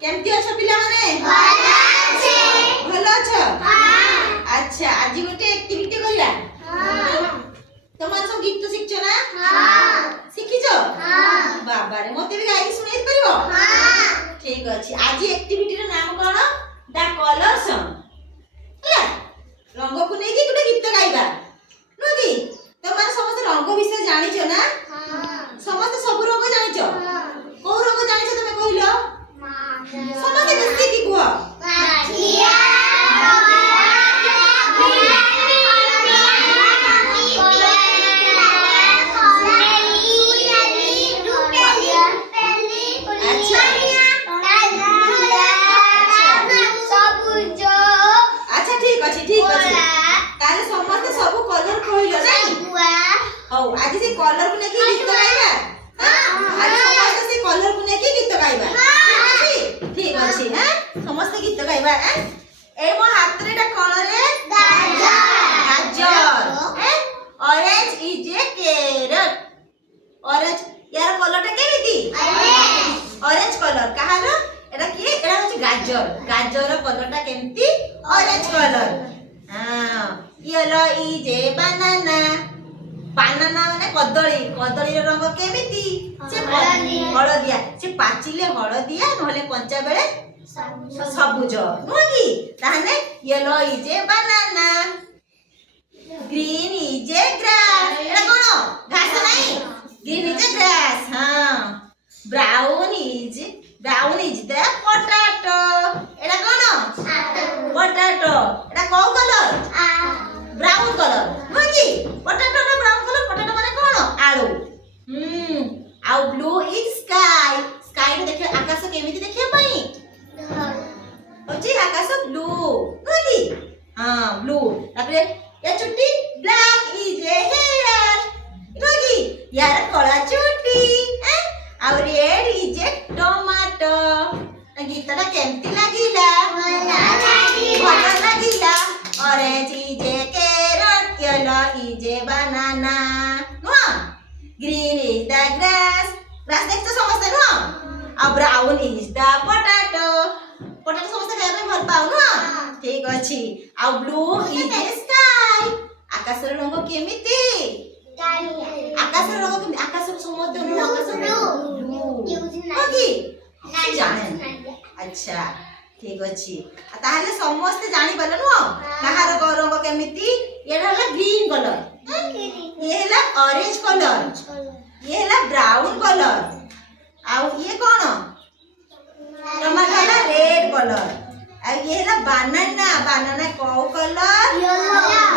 केमती अछ पिला माने भलो अछ अच्छा आज गोटे एक्टिविटी करिया तमार सब गीत शिखछ ना शिखिछ बाबा रे मते भी गाई सुनाई परिबो ठीक अछि आज एक्टिविटी रो नाम कोन द कलर सॉन्ग ହେଲା रंग को नै कि गोटे गीत गाइबा नदी तमार समस्त रंग विषय जानिछ ना समस्त सब रंग जानिछ को रंग जानिछ तमे कहिलो समस्त मिस्ती की कुह आज से कलर को लेके गीत गाइबा आज समस्त से कलर को लेके गीत गाइबा ठीक अछि हैं समस्त गीत गाइबा ए मो हाथ रे टा कलर रे गाजर हैं orange is a carrot orange यार कलर टा केमिति ऑरेंज कलर कहारो एटा की एटा होची गाजर गाजर कलर टा केमिति ऑरेंज कलर हां येलो इज ए बनाना बानाना माने कदली कदली रंग केमिति से हळदिया से पाचिले हळदिया नहले कंचा बेले सबुज नुह की ताने yellow is a banana green is a grass एटा कोन घास नहीं ग्रीन इज ए ग्रास हां brown is the potato Etah cone potato एटा को कलर ब्राउन कलर नुह की पोटैटो ना ब्राउन कलर पोटैटो माने कोन आलू आउ ब्लू इज स्काई स्काई देखे आकाश केमिति देखे पई होची आकाश ब्लू नुह की हां ब्लू तापरे या चुट्टी ब्लैक इज ए हेयर नुह की यार कला चुट्टी आउ रेड इज ए टमाटो गीतटा केमिति लागिला भलो लागिला orange is a carrot yellow is a banana नुह green is the grass grass देखतो समस्त नुह आ brown is the potato potato समस्त खाय भल पाउ नुह ठीक अछि आ ब्लू इज ए स्काई आकाश रंग केमिति आकाश रंग केमिति आकाश समस्त नुह आकाश ब्लू ओके जाने अच्छा ठीक अछि ताहले समस्त जानि बल नुह कहार रंग केमिति ये हला ग्रीन कलर ये हला ऑरेंज कलर ये हला ब्राउन कलर आउ ये कोन टमाटर हला रेड कलर आ ये हला बनाना बनाना को कलर येलो